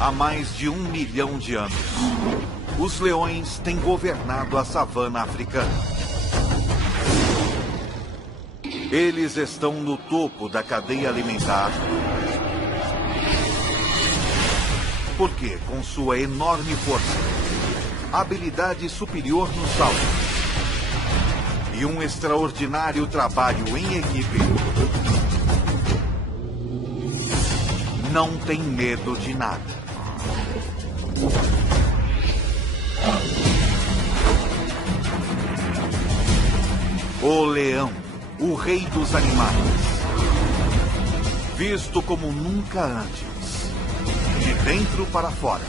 Há mais de 1 milhão de anos, os leões têm governado a savana africana. Eles estão no topo da cadeia alimentar, porque, com sua enorme força, habilidade superior no salto e um extraordinário trabalho em equipe, não tem medo de nada. O leão, o rei dos animais, visto como nunca antes, de dentro para fora.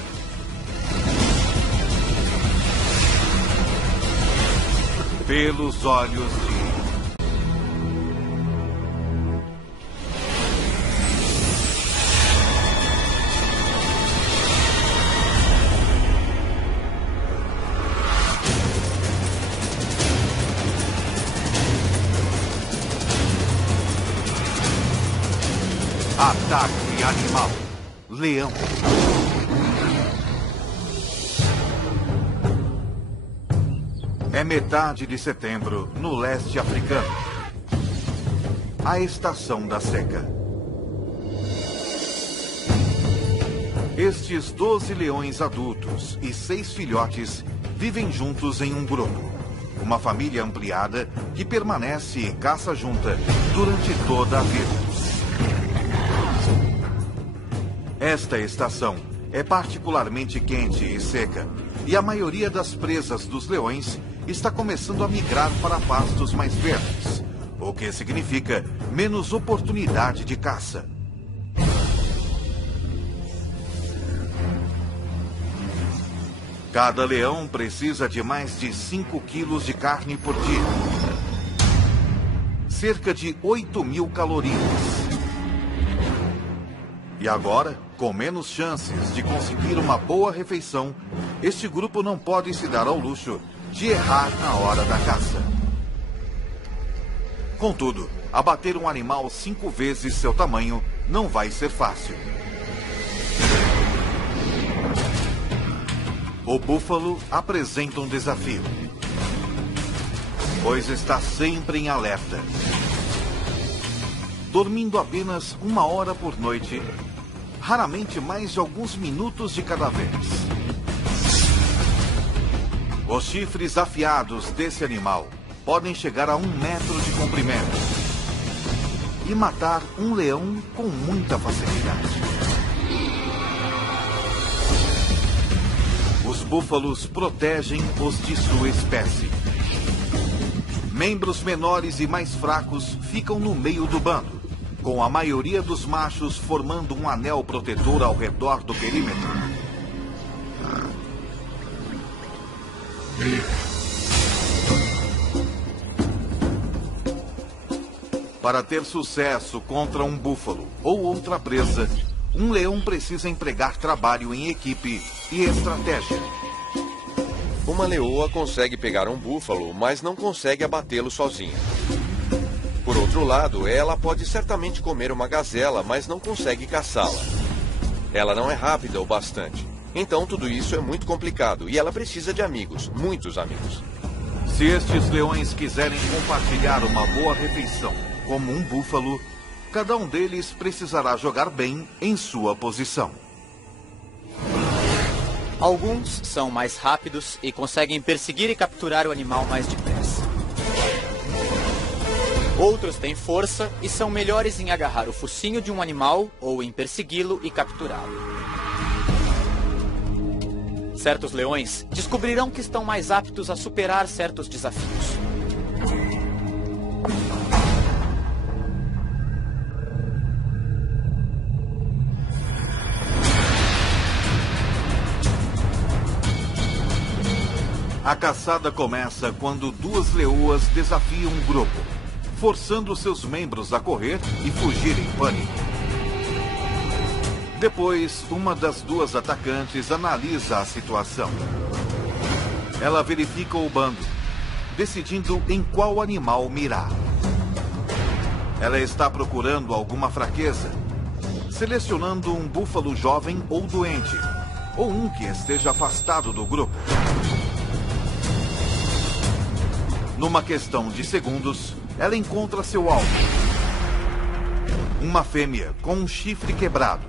Pelos olhos de... Ataque animal. Leão. É metade de setembro, no leste africano. A estação da seca. Estes 12 leões adultos e 6 filhotes vivem juntos em um grupo. Uma família ampliada que permanece e caça junta durante toda a vida. Esta estação é particularmente quente e seca, e a maioria das presas dos leões está começando a migrar para pastos mais verdes, o que significa menos oportunidade de caça. Cada leão precisa de mais de 5 quilos de carne por dia, cerca de 8.000 calorias. E agora, com menos chances de conseguir uma boa refeição, este grupo não pode se dar ao luxo de errar na hora da caça. Contudo, abater um animal 5 vezes seu tamanho não vai ser fácil. O búfalo apresenta um desafio, pois está sempre em alerta. Dormindo apenas 1 hora por noite, raramente mais de alguns minutos de cada vez. Os chifres afiados desse animal podem chegar a 1 metro de comprimento e matar um leão com muita facilidade. Os búfalos protegem os de sua espécie. Membros menores e mais fracos ficam no meio do bando, com a maioria dos machos formando um anel protetor ao redor do perímetro. Para ter sucesso contra um búfalo ou outra presa, um leão precisa empregar trabalho em equipe e estratégia. Uma leoa consegue pegar um búfalo, mas não consegue abatê-lo sozinha. Por outro lado, ela pode certamente comer uma gazela, mas não consegue caçá-la. Ela não é rápida o bastante. Então tudo isso é muito complicado e ela precisa de amigos, muitos amigos. Se estes leões quiserem compartilhar uma boa refeição, como um búfalo, cada um deles precisará jogar bem em sua posição. Alguns são mais rápidos e conseguem perseguir e capturar o animal mais depressa. Outros têm força e são melhores em agarrar o focinho de um animal ou em persegui-lo e capturá-lo. Certos leões descobrirão que estão mais aptos a superar certos desafios. A caçada começa quando 2 leoas desafiam um grupo, forçando seus membros a correr e fugir em pânico. Depois, uma das 2 atacantes analisa a situação. Ela verifica o bando, decidindo em qual animal mirar. Ela está procurando alguma fraqueza. selecionando um búfalo jovem ou doente, ou um que esteja afastado do grupo. Numa questão de segundos, ela encontra seu alvo. Uma fêmea com um chifre quebrado.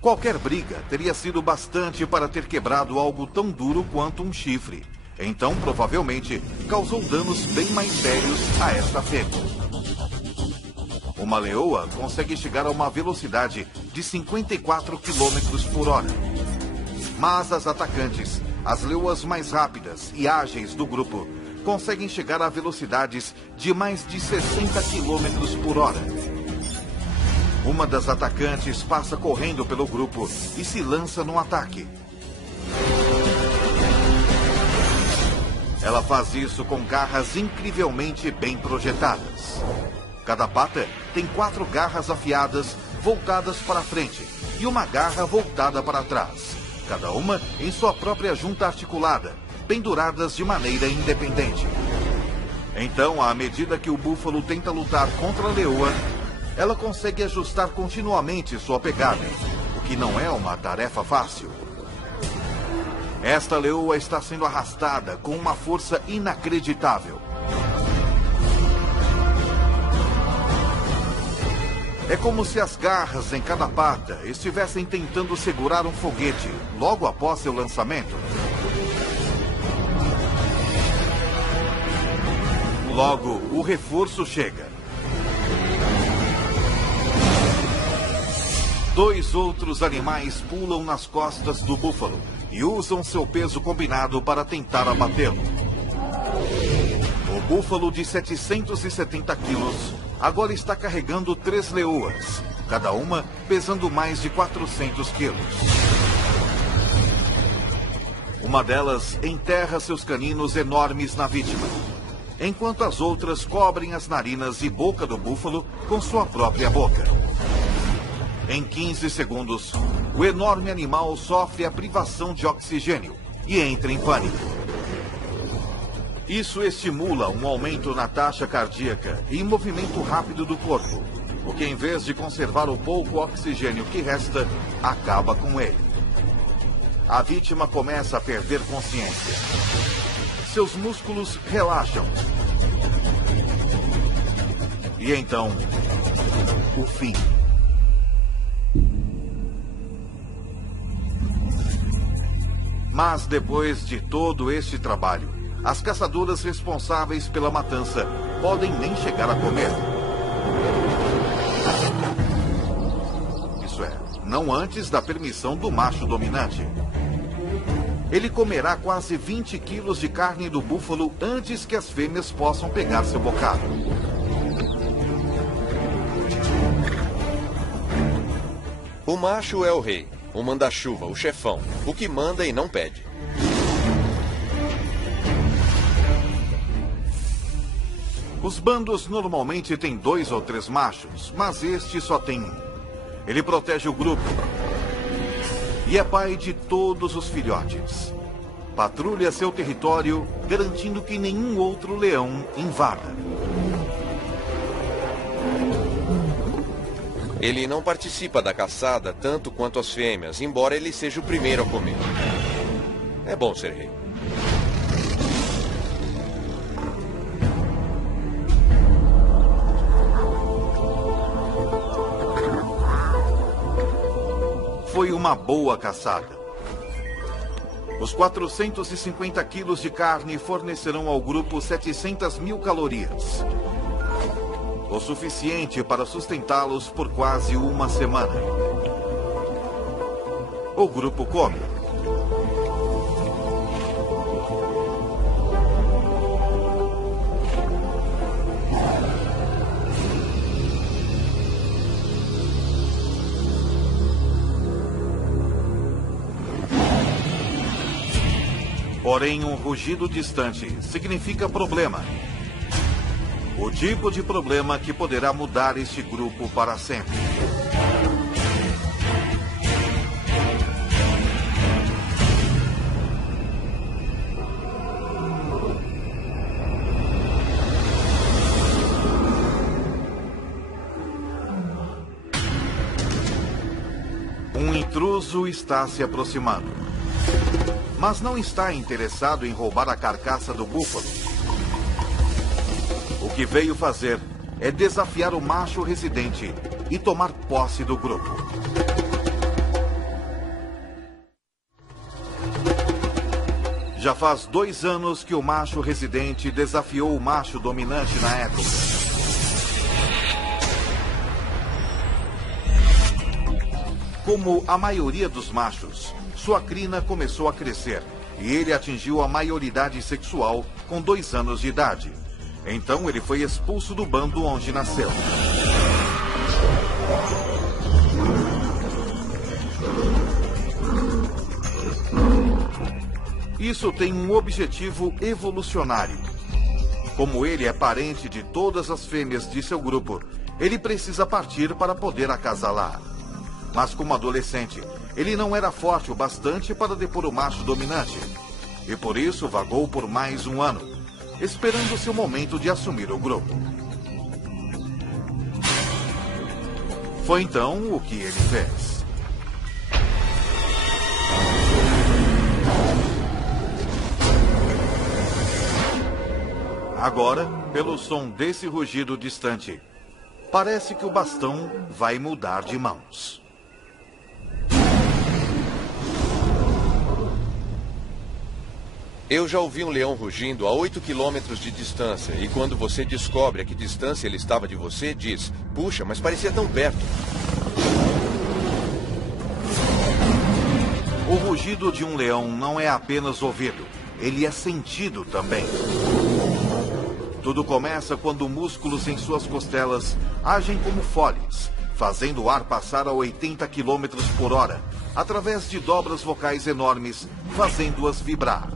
Qualquer briga teria sido bastante para ter quebrado algo tão duro quanto um chifre. Então, provavelmente, causou danos bem mais sérios a esta fêmea. Uma leoa consegue chegar a uma velocidade de 54 km por hora. Mas as atacantes, as leoas mais rápidas e ágeis do grupo, conseguem chegar a velocidades de mais de 60 km por hora. Uma das atacantes passa correndo pelo grupo e se lança no ataque. Ela faz isso com garras incrivelmente bem projetadas. Cada pata tem 4 garras afiadas voltadas para frente e uma garra voltada para trás, cada uma em sua própria junta articulada, penduradas de maneira independente. Então, à medida que o búfalo tenta lutar contra a leoa, ela consegue ajustar continuamente sua pegada, o que não é uma tarefa fácil. Esta leoa está sendo arrastada com uma força inacreditável. É como se as garras em cada pata estivessem tentando segurar um foguete logo após seu lançamento. Logo, o reforço chega. 2 outros animais pulam nas costas do búfalo e usam seu peso combinado para tentar abatê-lo. O búfalo de 770 quilos agora está carregando 3 leoas, cada uma pesando mais de 400 quilos. Uma delas enterra seus caninos enormes na vítima, enquanto as outras cobrem as narinas e boca do búfalo com sua própria boca. Em 15 segundos, o enorme animal sofre a privação de oxigênio e entra em pânico. Isso estimula um aumento na taxa cardíaca e movimento rápido do corpo, o que, em vez de conservar o pouco oxigênio que resta, acaba com ele. A vítima começa a perder consciência. Seus músculos relaxam. E então, o fim. Mas depois de todo este trabalho, as caçadoras responsáveis pela matança podem nem chegar a comer. Isso é, não antes da permissão do macho dominante. Ele comerá quase 20 quilos de carne do búfalo antes que as fêmeas possam pegar seu bocado. O macho é o rei, o manda-chuva, o chefão, o que manda e não pede. Os bandos normalmente têm 2 ou 3 machos, mas este só tem um. Ele protege o grupo e é pai de todos os filhotes. Patrulha seu território, garantindo que nenhum outro leão invada. Ele não participa da caçada tanto quanto as fêmeas, embora ele seja o primeiro a comer. É bom ser rei. Foi uma boa caçada. Os 450 quilos de carne fornecerão ao grupo 700 mil calorias. O suficiente para sustentá-los por quase uma semana. O grupo come. Porém, um rugido distante significa problema. O tipo de problema que poderá mudar este grupo para sempre. intruso está se aproximando. Mas não está interessado em roubar a carcaça do búfalo. O que veio fazer é desafiar o macho residente e tomar posse do grupo. Já faz 2 anos que o macho residente desafiou o macho dominante na época. Como a maioria dos machos, sua crina começou a crescer e ele atingiu a maioridade sexual com 2 anos de idade. Então ele foi expulso do bando onde nasceu. Isso tem um objetivo evolucionário. Como ele é parente de todas as fêmeas de seu grupo, ele precisa partir para poder acasalar. Mas como adolescente, ele não era forte o bastante para depor o macho dominante. E por isso vagou por mais 1 ano, esperando seu momento de assumir o grupo. Foi então o que ele fez. Agora, pelo som desse rugido distante, parece que o bastão vai mudar de mãos. Eu já ouvi um leão rugindo a 8 quilômetros de distância, e quando você descobre a que distância ele estava de você, diz: puxa, mas parecia tão perto. O rugido de um leão não é apenas ouvido, ele é sentido também. Tudo começa quando músculos em suas costelas agem como foles, fazendo o ar passar a 80 km por hora, através de dobras vocais enormes, fazendo-as vibrar.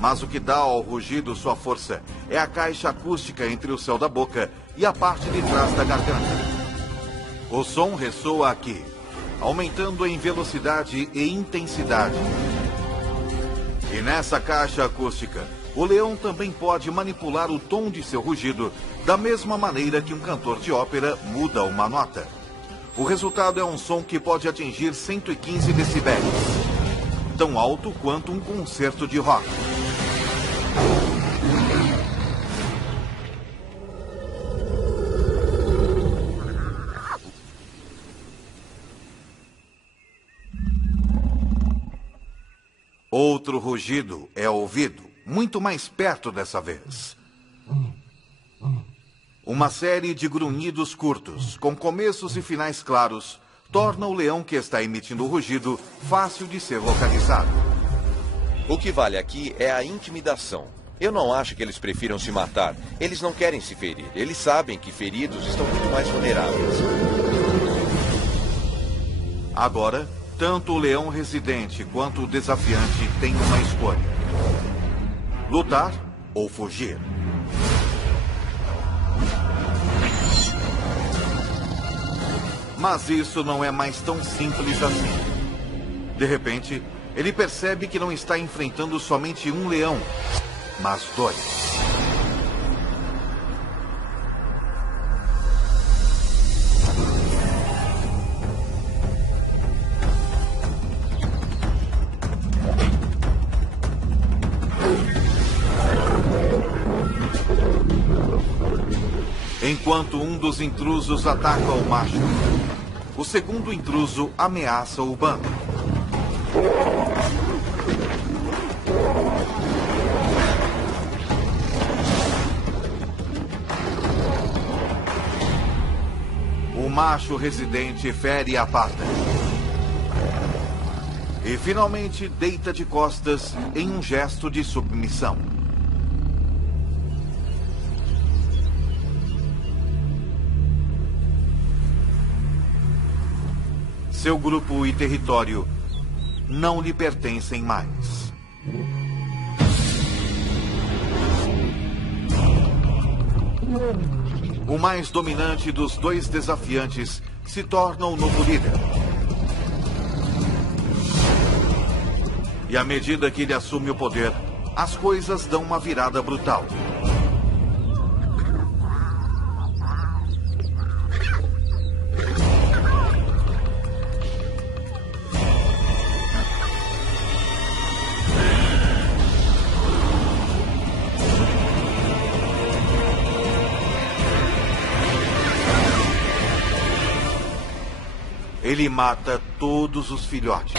Mas o que dá ao rugido sua força é a caixa acústica entre o céu da boca e a parte de trás da garganta. O som ressoa aqui, aumentando em velocidade e intensidade. E nessa caixa acústica, o leão também pode manipular o tom de seu rugido da mesma maneira que um cantor de ópera muda uma nota. O resultado é um som que pode atingir 115 decibéis, tão alto quanto um concerto de rock. Outro rugido é ouvido, muito mais perto dessa vez. Uma série de grunhidos curtos, com começos e finais claros, torna o leão que está emitindo o rugido fácil de ser localizado. O que vale aqui é a intimidação. Eu não acho que eles prefiram se matar. Eles não querem se ferir. Eles sabem que feridos estão muito mais vulneráveis. Agora, tanto o leão residente quanto o desafiante têm uma escolha: lutar ou fugir. Mas isso não é mais tão simples assim. De repente, ele percebe que não está enfrentando somente um leão, mas 2. Enquanto um dos intrusos ataca o macho, o segundo intruso ameaça o bando. O macho residente fere a pata. E finalmente deita de costas em um gesto de submissão. Seu grupo e território não lhe pertencem mais. O mais dominante dos 2 desafiantes se torna o novo líder. E à medida que ele assume o poder, as coisas dão uma virada brutal. ele mata todos os filhotes.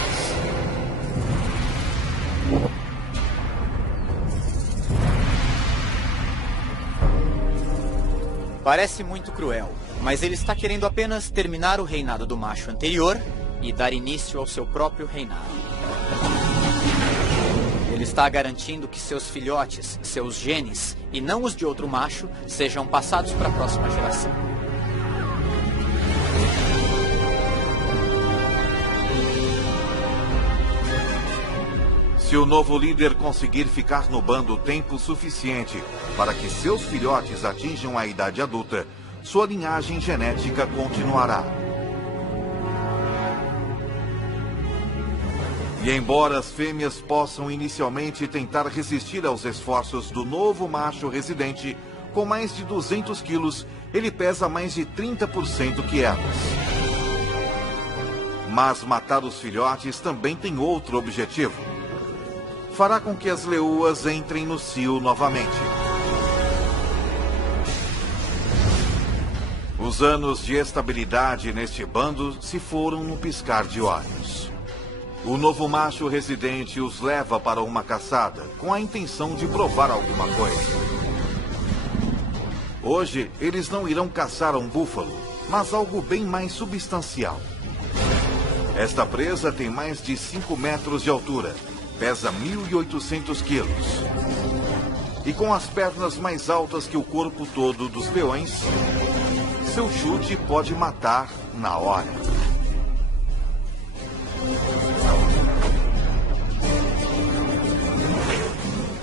Parece muito cruel, mas ele está querendo apenas terminar o reinado do macho anterior e dar início ao seu próprio reinado. Ele está garantindo que seus filhotes, seus genes, e não os de outro macho, sejam passados para a próxima geração. Se o novo líder conseguir ficar no bando tempo suficiente para que seus filhotes atinjam a idade adulta, sua linhagem genética continuará. E embora as fêmeas possam inicialmente tentar resistir aos esforços do novo macho residente, com mais de 200 quilos, ele pesa mais de 30% que elas. Mas matar os filhotes também tem outro objetivo. Fará com que as leoas entrem no cio novamente. Os anos de estabilidade neste bando se foram no piscar de olhos. O novo macho residente os leva para uma caçada, com a intenção de provar alguma coisa. Hoje, eles não irão caçar um búfalo, mas algo bem mais substancial. Esta presa tem mais de 5 metros de altura, pesa 1.800 quilos. E com as pernas mais altas que o corpo todo dos leões, seu chute pode matar na hora.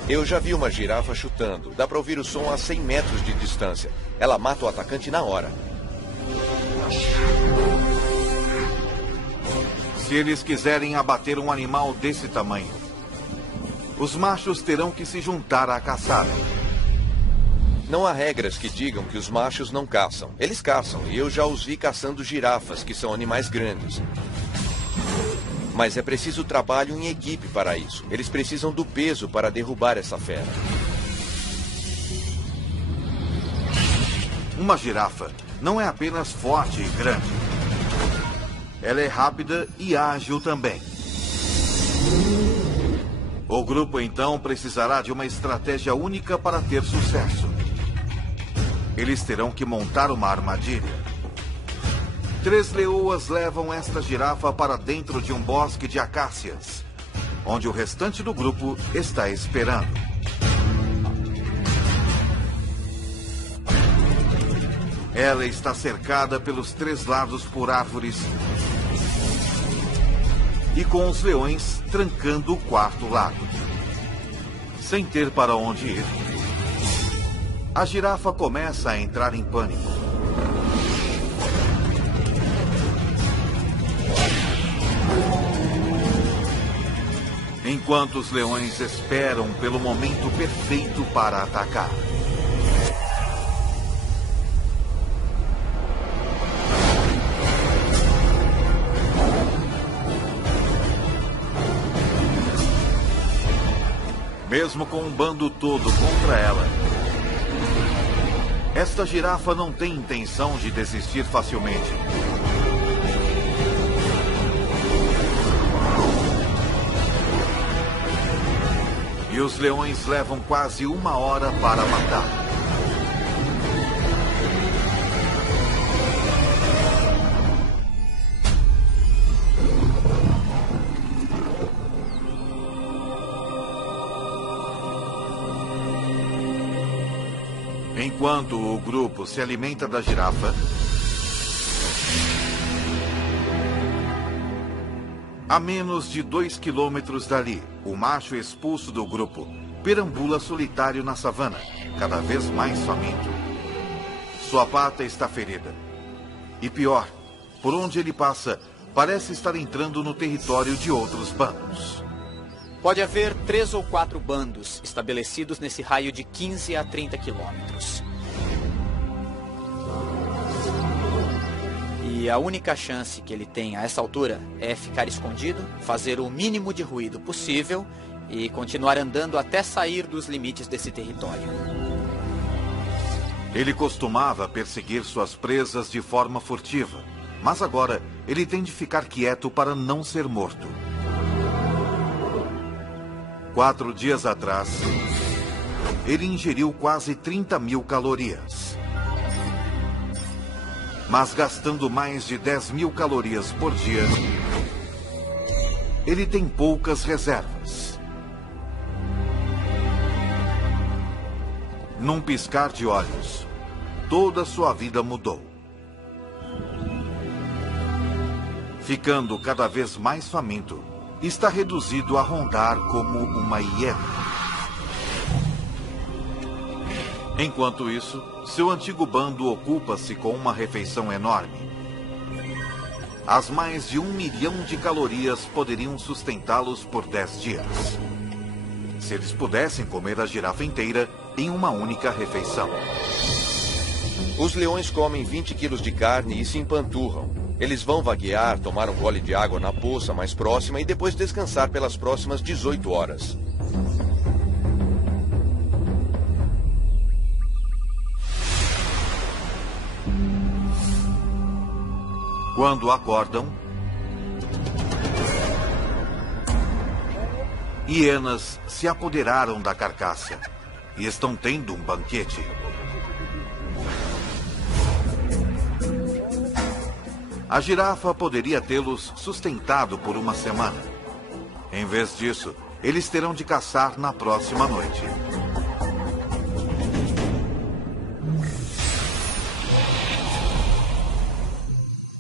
Eu já vi uma girafa chutando. Dá para ouvir o som a 100 metros de distância. Ela mata o atacante na hora. Se eles quiserem abater um animal desse tamanho, os machos terão que se juntar à caçada. Não há regras que digam que os machos não caçam. Eles caçam, e eu já os vi caçando girafas, que são animais grandes. Mas é preciso trabalho em equipe para isso. Eles precisam do peso para derrubar essa fera. Uma girafa não é apenas forte e grande. Ela é rápida e ágil também. O grupo, então, precisará de uma estratégia única para ter sucesso. Eles terão que montar uma armadilha. 3 leoas levam esta girafa para dentro de um bosque de acácias, onde o restante do grupo está esperando. Ela está cercada pelos 3 lados por árvores e com os leões trancando o 4º lado. Sem ter para onde ir, a girafa começa a entrar em pânico. Enquanto os leões esperam pelo momento perfeito para atacar. Mesmo com um bando todo contra ela, esta girafa não tem intenção de desistir facilmente. E os leões levam quase 1 hora para matar. Enquanto o grupo se alimenta da girafa, a menos de 2 quilômetros dali, o macho expulso do grupo perambula solitário na savana, cada vez mais faminto. Sua pata está ferida. E pior, por onde ele passa, parece estar entrando no território de outros bandos. Pode haver 3 ou 4 bandos estabelecidos nesse raio de 15 a 30 quilômetros. E a única chance que ele tem a essa altura é ficar escondido, fazer o mínimo de ruído possível e continuar andando até sair dos limites desse território. Ele costumava perseguir suas presas de forma furtiva, Mas agora ele tem de ficar quieto para não ser morto. 4 dias atrás, ele ingeriu quase 30.000 calorias. Mas gastando mais de 10.000 calorias por dia, ele tem poucas reservas. Num piscar de olhos, toda sua vida mudou. Ficando cada vez mais faminto, está reduzido a rondar como uma hiena. Enquanto isso, seu antigo bando ocupa-se com uma refeição enorme. As mais de 1 milhão de calorias poderiam sustentá-los por 10 dias. Se eles pudessem comer a girafa inteira em uma única refeição. Os leões comem 20 quilos de carne e se empanturram. Eles vão vaguear, tomar um gole de água na poça mais próxima e depois descansar pelas próximas 18 horas. Quando acordam, hienas se apoderaram da carcaça e estão tendo um banquete. A girafa poderia tê-los sustentado por uma semana. Em vez disso, eles terão de caçar na próxima noite.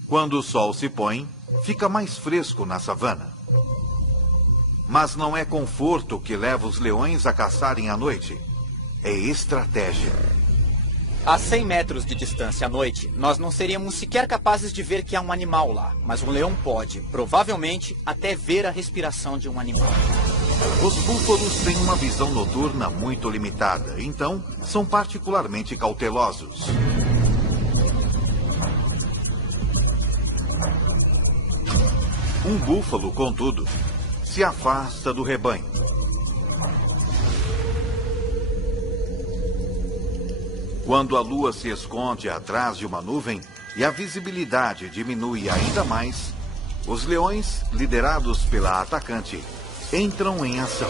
Quando o sol se põe, fica mais fresco na savana. Mas não é conforto que leva os leões a caçarem à noite. É estratégia. A 100 metros de distância à noite, nós não seríamos sequer capazes de ver que há um animal lá. Mas um leão pode, provavelmente, até ver a respiração de um animal. Os búfalos têm uma visão noturna muito limitada, então são particularmente cautelosos. Um búfalo, contudo, se afasta do rebanho. Quando a lua se esconde atrás de uma nuvem e a visibilidade diminui ainda mais, os leões, liderados pela atacante, entram em ação.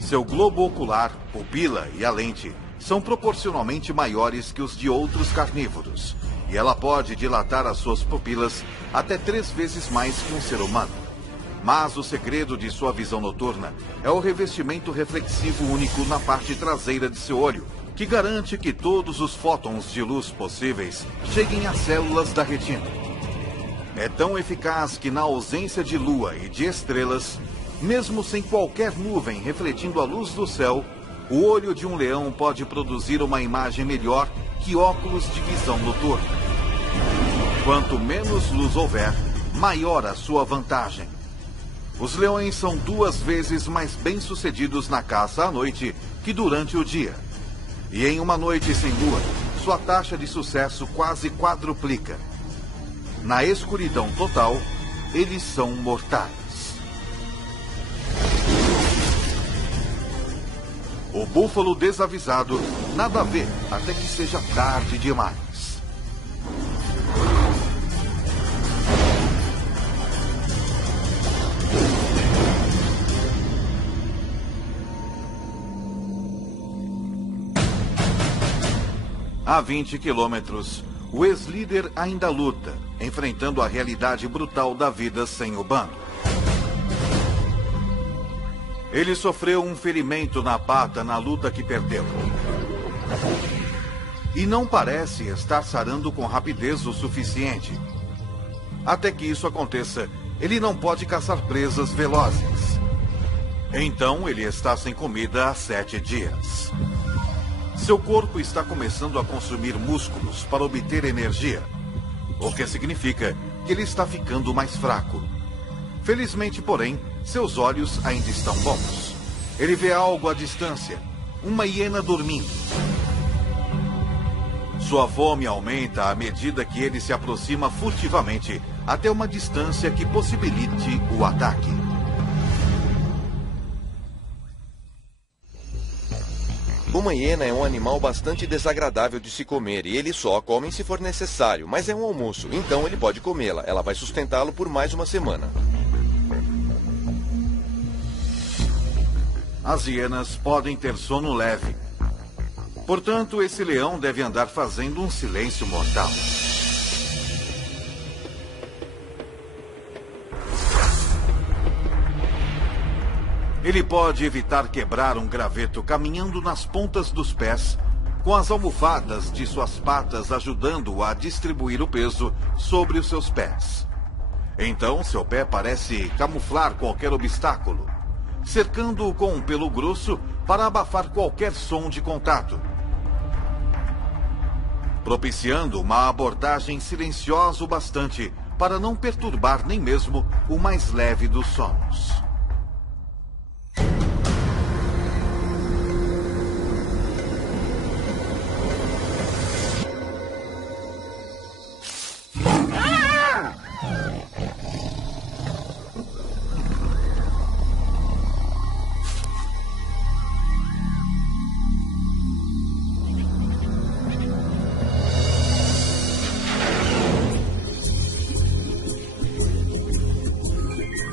Seu globo ocular, pupila e a lente são proporcionalmente maiores que os de outros carnívoros, e ela pode dilatar as suas pupilas até 3 vezes mais que um ser humano. Mas o segredo de sua visão noturna é o revestimento reflexivo único na parte traseira de seu olho, que garante que todos os fótons de luz possíveis cheguem às células da retina. É tão eficaz que na ausência de lua e de estrelas, mesmo sem qualquer nuvem refletindo a luz do céu, o olho de um leão pode produzir uma imagem melhor que óculos de visão noturna. Quanto menos luz houver, maior a sua vantagem. Os leões são 2 vezes mais bem-sucedidos na caça à noite que durante o dia. E em uma noite sem lua, sua taxa de sucesso quase quadruplica. Na escuridão total, eles são mortais. O búfalo desavisado nada vê até que seja tarde demais. A 20 quilômetros, o ex-líder ainda luta, enfrentando a realidade brutal da vida sem o bando. Ele sofreu um ferimento na pata na luta que perdeu. E não parece estar sarando com rapidez o suficiente. Até que isso aconteça, ele não pode caçar presas velozes. Então ele está sem comida há 7 dias. Seu corpo está começando a consumir músculos para obter energia, o que significa que ele está ficando mais fraco. Felizmente, porém, seus olhos ainda estão bons. Ele vê algo à distância, uma hiena dormindo. Sua fome aumenta à medida que ele se aproxima furtivamente até uma distância que possibilite o ataque. Uma hiena é um animal bastante desagradável de se comer e eles só comem se for necessário, mas é um almoço, então ele pode comê-la. Ela vai sustentá-lo por mais uma semana. As hienas podem ter sono leve. Portanto, esse leão deve andar fazendo um silêncio mortal. Ele pode evitar quebrar um graveto caminhando nas pontas dos pés, com as almofadas de suas patas ajudando-o a distribuir o peso sobre os seus pés. Então, seu pé parece camuflar qualquer obstáculo, cercando-o com um pelo grosso para abafar qualquer som de contato, propiciando uma abordagem silenciosa o bastante para não perturbar nem mesmo o mais leve dos sonos.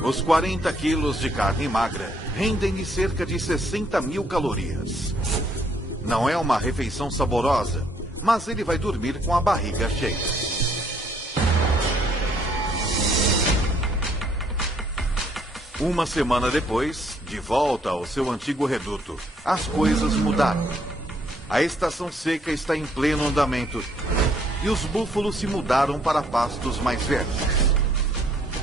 Os 40 quilos de carne magra rendem-lhe cerca de 60 mil calorias. Não é uma refeição saborosa, mas ele vai dormir com a barriga cheia. Uma semana depois, de volta ao seu antigo reduto, as coisas mudaram. A estação seca está em pleno andamento e os búfalos se mudaram para pastos mais verdes.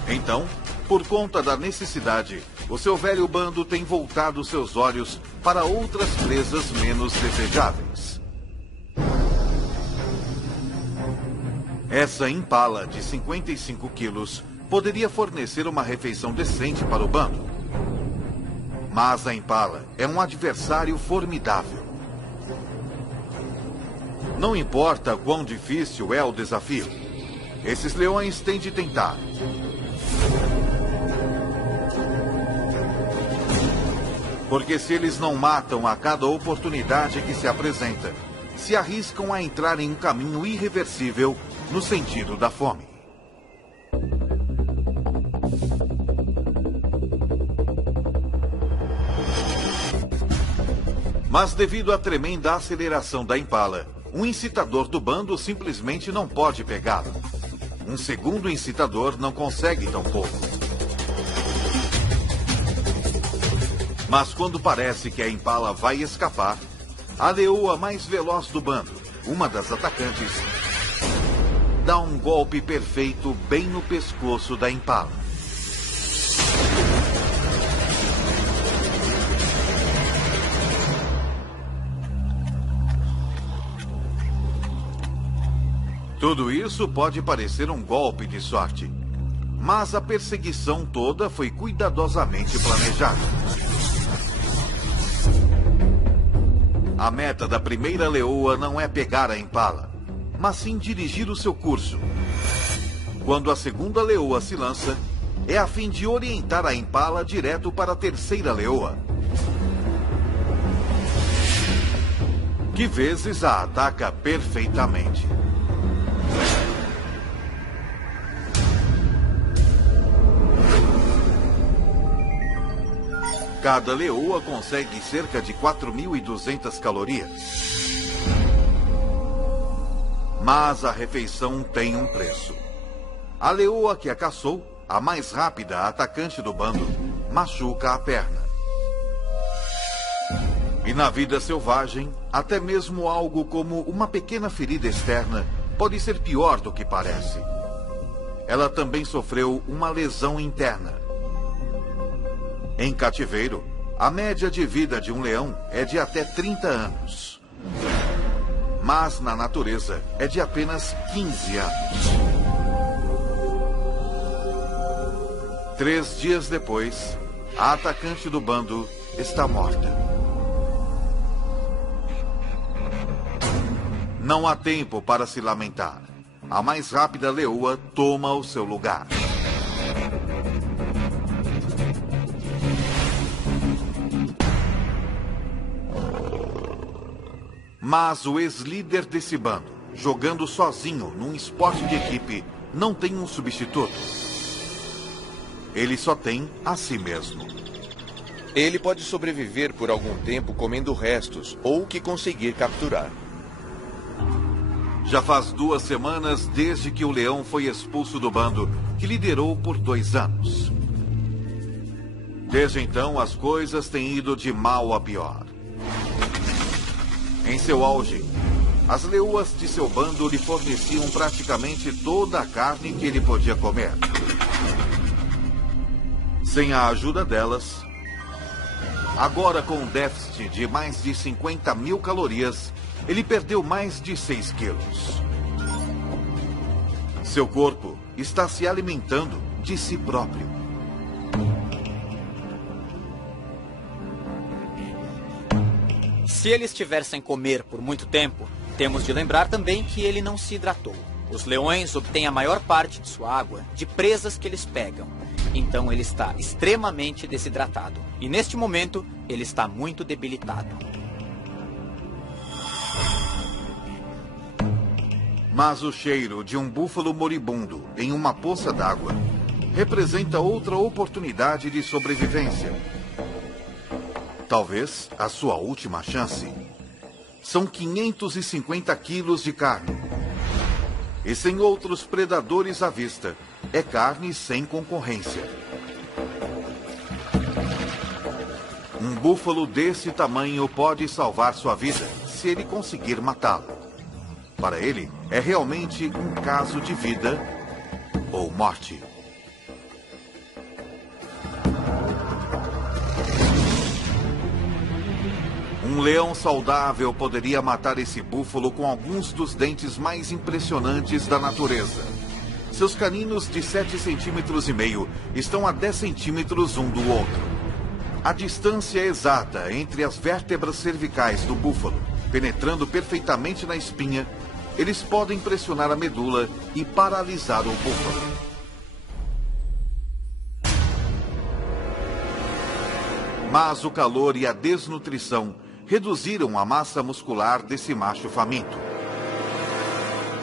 Então, por conta da necessidade, o seu velho bando tem voltado seus olhos para outras presas menos desejáveis. Essa impala de 55 quilos poderia fornecer uma refeição decente para o bando. Mas a impala é um adversário formidável. Não importa quão difícil é o desafio, esses leões têm de tentar. Porque se eles não matam a cada oportunidade que se apresenta, se arriscam a entrar em um caminho irreversível no sentido da fome. Mas devido à tremenda aceleração da impala, um incitador do bando simplesmente não pode pegá-la. Um segundo incitador não consegue tampouco. Mas quando parece que a impala vai escapar, a leoa mais veloz do bando, uma das atacantes, dá um golpe perfeito bem no pescoço da impala. Tudo isso pode parecer um golpe de sorte, mas a perseguição toda foi cuidadosamente planejada. A meta da primeira leoa não é pegar a impala, mas sim dirigir o seu curso. Quando a segunda leoa se lança, é a fim de orientar a impala direto para a terceira leoa, que vezes a ataca perfeitamente. Cada leoa consegue cerca de 4.200 calorias. Mas a refeição tem um preço. A leoa que a caçou, a mais rápida atacante do bando, machuca a perna. E na vida selvagem, até mesmo algo como uma pequena ferida externa pode ser pior do que parece. Ela também sofreu uma lesão interna. Em cativeiro, a média de vida de um leão é de até 30 anos. Mas na natureza é de apenas 15 anos. 3 dias depois, a atacante do bando está morta. Não há tempo para se lamentar. A mais rápida leoa toma o seu lugar. Mas o ex-líder desse bando, jogando sozinho num esporte de equipe, não tem um substituto. Ele só tem a si mesmo. Ele pode sobreviver por algum tempo comendo restos ou o que conseguir capturar. Já faz 2 semanas desde que o leão foi expulso do bando, que liderou por 2 anos. Desde então, as coisas têm ido de mal a pior. Em seu auge, as leoas de seu bando lhe forneciam praticamente toda a carne que ele podia comer. Sem a ajuda delas, agora com um déficit de mais de 50 mil calorias, ele perdeu mais de 6 quilos. Seu corpo está se alimentando de si próprio. Se ele estiver sem comer por muito tempo, temos de lembrar também que ele não se hidratou. Os leões obtêm a maior parte de sua água de presas que eles pegam. Então ele está extremamente desidratado. E neste momento, ele está muito debilitado. Mas o cheiro de um búfalo moribundo em uma poça d'água representa outra oportunidade de sobrevivência. Talvez a sua última chance. São 550 quilos de carne. E sem outros predadores à vista, é carne sem concorrência. Um búfalo desse tamanho pode salvar sua vida se ele conseguir matá-lo. Para ele, é realmente um caso de vida ou morte. Um leão saudável poderia matar esse búfalo com alguns dos dentes mais impressionantes da natureza. Seus caninos de 7,5 centímetros estão a 10 centímetros um do outro. A distância exata entre as vértebras cervicais do búfalo, penetrando perfeitamente na espinha, eles podem pressionar a medula e paralisar o búfalo. Mas o calor e a desnutrição reduziram a massa muscular desse macho faminto.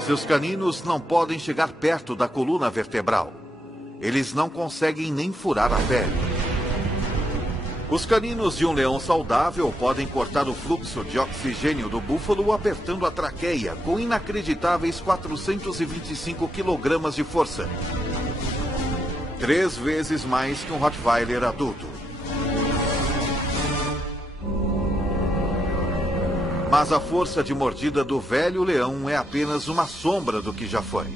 Seus caninos não podem chegar perto da coluna vertebral. Eles não conseguem nem furar a pele. Os caninos de um leão saudável podem cortar o fluxo de oxigênio do búfalo apertando a traqueia com inacreditáveis 425 quilogramas de força. 3 vezes mais que um Rottweiler adulto. Mas a força de mordida do velho leão é apenas uma sombra do que já foi.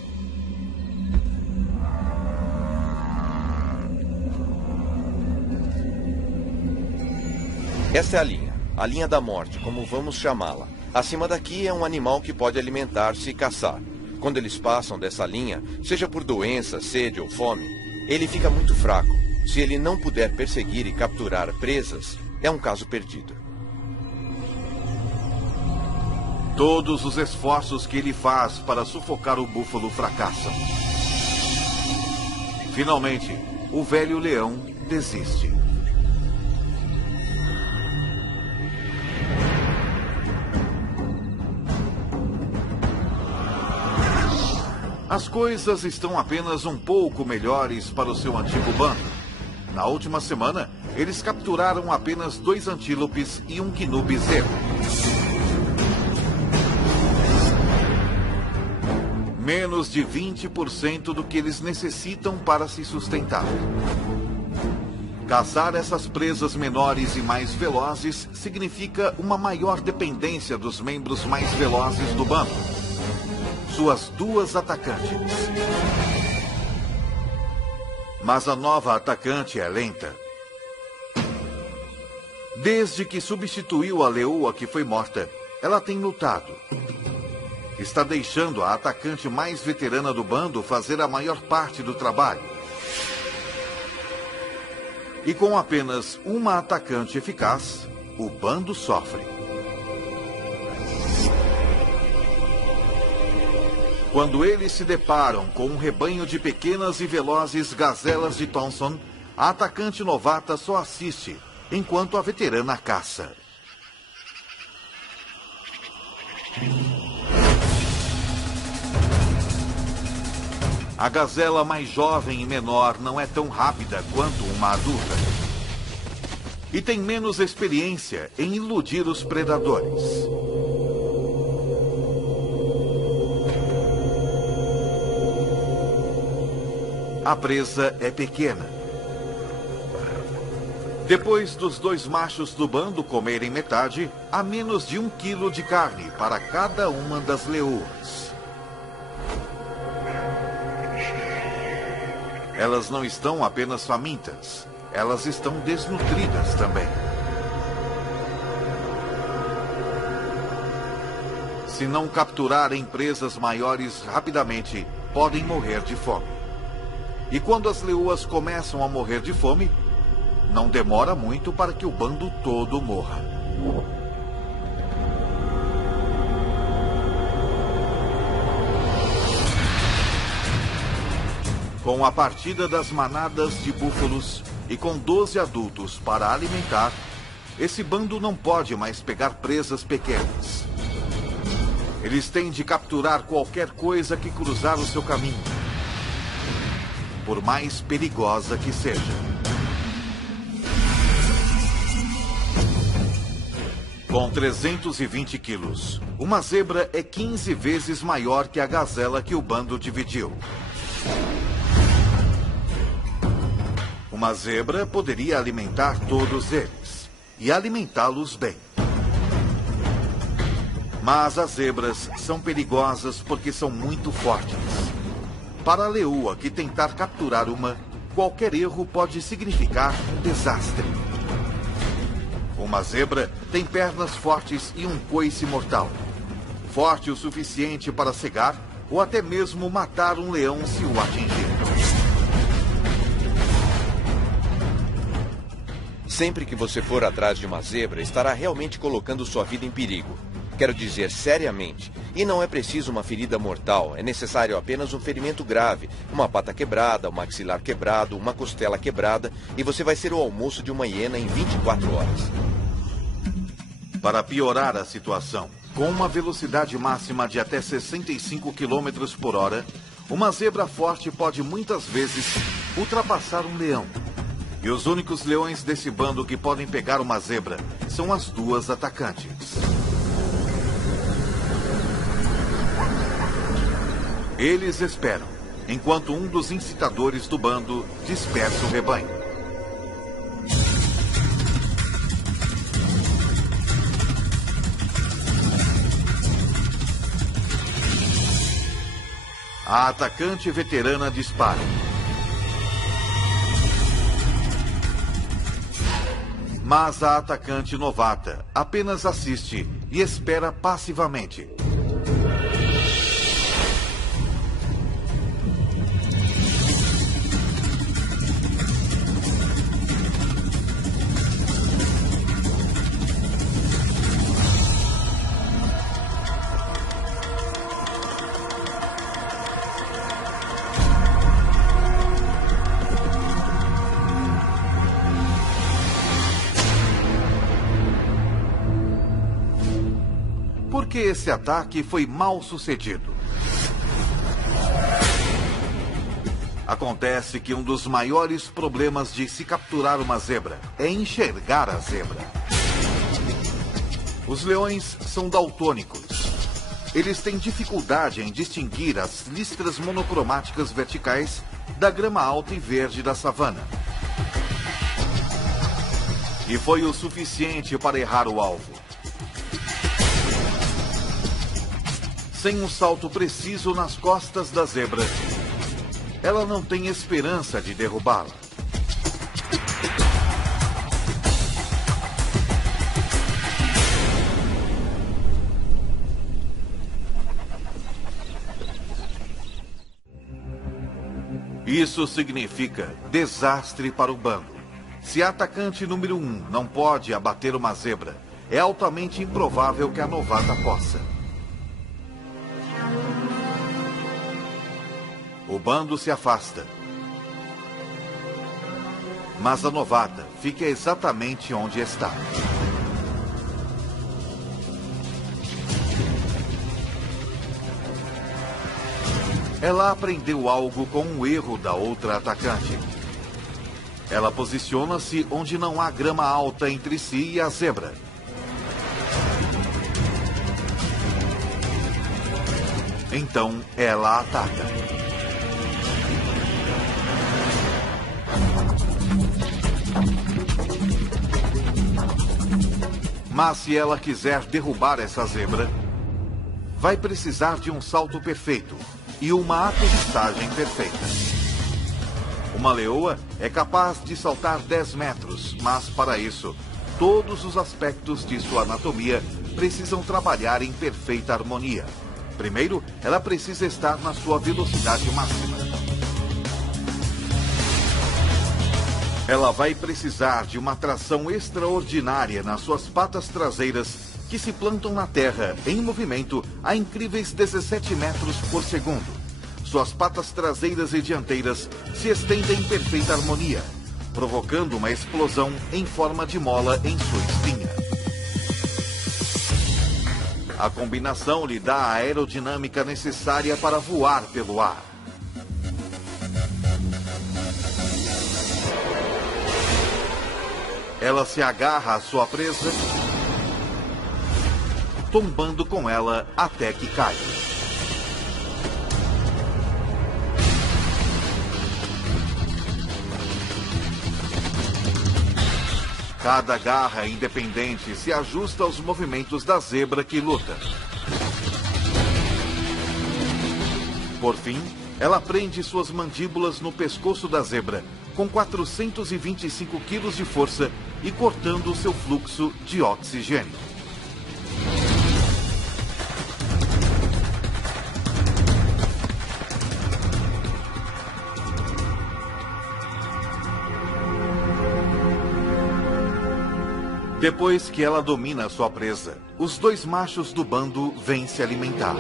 Essa é a linha da morte, como vamos chamá-la. Acima daqui é um animal que pode alimentar-se e caçar. Quando eles passam dessa linha, seja por doença, sede ou fome, ele fica muito fraco. Se ele não puder perseguir e capturar presas, é um caso perdido. Todos os esforços que ele faz para sufocar o búfalo fracassam. Finalmente, o velho leão desiste. As coisas estão apenas um pouco melhores para o seu antigo bando. Na última semana, eles capturaram apenas 2 antílopes e um quinu bezerro. Menos de 20% do que eles necessitam para se sustentar. Caçar essas presas menores e mais velozes significa uma maior dependência dos membros mais velozes do bando. Suas 2 atacantes. Mas a nova atacante é lenta. Desde que substituiu a leoa que foi morta, ela tem lutado. Está deixando a atacante mais veterana do bando fazer a maior parte do trabalho. E com apenas uma atacante eficaz, o bando sofre. Quando eles se deparam com um rebanho de pequenas e velozes gazelas de Thompson, a atacante novata só assiste, enquanto a veterana caça. A gazela mais jovem e menor não é tão rápida quanto uma adulta. E tem menos experiência em iludir os predadores. A presa é pequena. Depois dos dois machos do bando comerem metade, há menos de 1 quilo de carne para cada uma das leoas. Elas não estão apenas famintas, elas estão desnutridas também. Se não capturarem presas maiores rapidamente, podem morrer de fome. E quando as leoas começam a morrer de fome, não demora muito para que o bando todo morra. Com a partida das manadas de búfalos e com 12 adultos para alimentar, esse bando não pode mais pegar presas pequenas. Eles têm de capturar qualquer coisa que cruzar o seu caminho, por mais perigosa que seja. Com 320 quilos, uma zebra é 15 vezes maior que a gazela que o bando dividiu. Uma zebra poderia alimentar todos eles, e alimentá-los bem. Mas as zebras são perigosas porque são muito fortes. Para a leoa que tentar capturar uma, qualquer erro pode significar um desastre. Uma zebra tem pernas fortes e um coice mortal. Forte o suficiente para cegar ou até mesmo matar um leão se o atingir. Sempre que você for atrás de uma zebra, estará realmente colocando sua vida em perigo. Quero dizer, seriamente. E não é preciso uma ferida mortal, é necessário apenas um ferimento grave. Uma pata quebrada, um maxilar quebrado, uma costela quebrada, e você vai ser o almoço de uma hiena em 24 horas. Para piorar a situação, com uma velocidade máxima de até 65 km por hora, uma zebra forte pode muitas vezes ultrapassar um leão. E os únicos leões desse bando que podem pegar uma zebra são as duas atacantes. Eles esperam, enquanto um dos incitadores do bando dispersa o rebanho. A atacante veterana dispara. Mas a atacante novata apenas assiste e espera passivamente. Porque esse ataque foi mal sucedido. Acontece que um dos maiores problemas de se capturar uma zebra é enxergar a zebra. Os leões são daltônicos. Eles têm dificuldade em distinguir as listras monocromáticas verticais da grama alta e verde da savana. E foi o suficiente para errar o alvo. Sem um salto preciso nas costas da zebra, ela não tem esperança de derrubá-la. Isso significa desastre para o bando. Se a atacante número 1 não pode abater uma zebra, é altamente improvável que a novata possa. O bando se afasta. Mas a novata fica exatamente onde está. Ela aprendeu algo com um erro da outra atacante. Ela posiciona-se onde não há grama alta entre si e a zebra. Então, ela ataca. Mas se ela quiser derrubar essa zebra, vai precisar de um salto perfeito e uma aterrissagem perfeita. Uma leoa é capaz de saltar 10 metros, mas para isso, todos os aspectos de sua anatomia precisam trabalhar em perfeita harmonia. Primeiro, ela precisa estar na sua velocidade máxima. Ela vai precisar de uma tração extraordinária nas suas patas traseiras, que se plantam na terra em movimento a incríveis 17 metros por segundo. Suas patas traseiras e dianteiras se estendem em perfeita harmonia, provocando uma explosão em forma de mola em sua espinha. A combinação lhe dá a aerodinâmica necessária para voar pelo ar. Ela se agarra à sua presa, tombando com ela até que cai. Cada garra independente se ajusta aos movimentos da zebra que luta. Por fim, ela prende suas mandíbulas no pescoço da zebra, com 425 quilos de força e cortando o seu fluxo de oxigênio. Depois que ela domina sua presa, os dois machos do bando vêm se alimentar.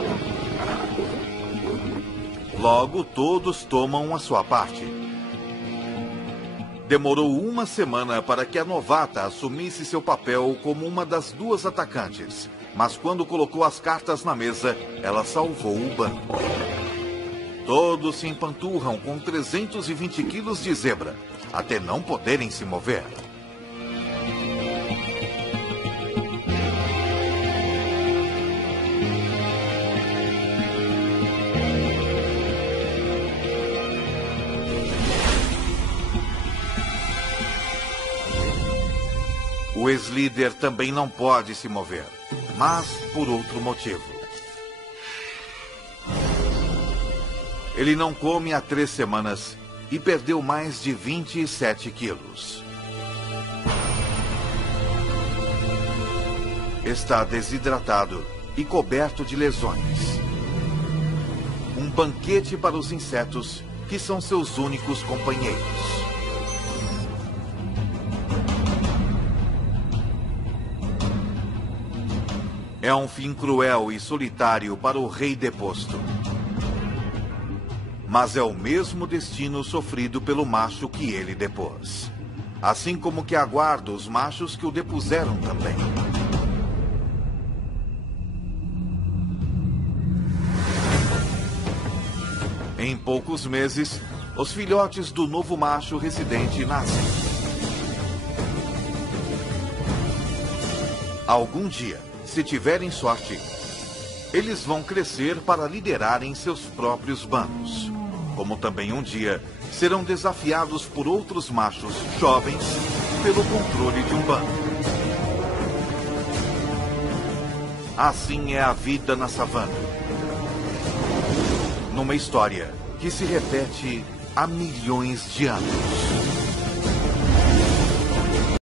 Logo, todos tomam a sua parte. Demorou uma semana para que a novata assumisse seu papel como uma das duas atacantes, mas quando colocou as cartas na mesa, ela salvou o bando. Todos se empanturram com 320 quilos de zebra, até não poderem se mover. O ex-líder também não pode se mover, mas por outro motivo. Ele não come há 3 semanas e perdeu mais de 27 quilos. Está desidratado e coberto de lesões. Um banquete para os insetos, que são seus únicos companheiros. É um fim cruel e solitário para o rei deposto. Mas é o mesmo destino sofrido pelo macho que ele depôs. Assim como que aguarda os machos que o depuseram também. Em poucos meses, os filhotes do novo macho residente nascem. Algum dia, se tiverem sorte, eles vão crescer para liderarem seus próprios bandos. Como também um dia serão desafiados por outros machos jovens pelo controle de um bando. Assim é a vida na savana. Numa história que se repete há milhões de anos.